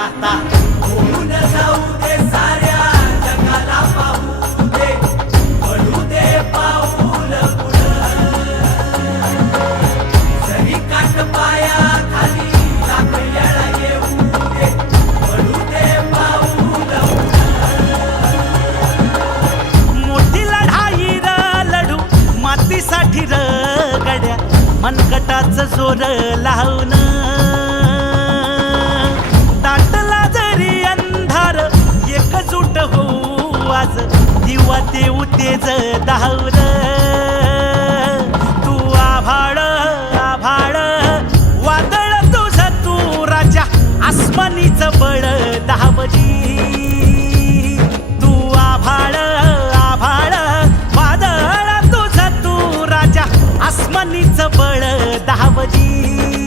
आता होऊन जाऊ दे साऱ्या जगाला पाहू दे पडू दे पाऊल पुढं जरी काट पाया खाली लाख येळा येऊ दे पडू दे पाऊल मोठी लढाई र लढू मातीसाठी र गड्या मनगटाचं जोर लावून दाटला जरी अंधार एकजूट होऊ आज दिवा देऊ तेज धावर तू आभाळ आभाळ वादळ तुझं तू राजा आसमानीचं बळ दावजी तू आभाळ आभाळ वादळ तुझं तू राजा आसमानीचं बळ दावजी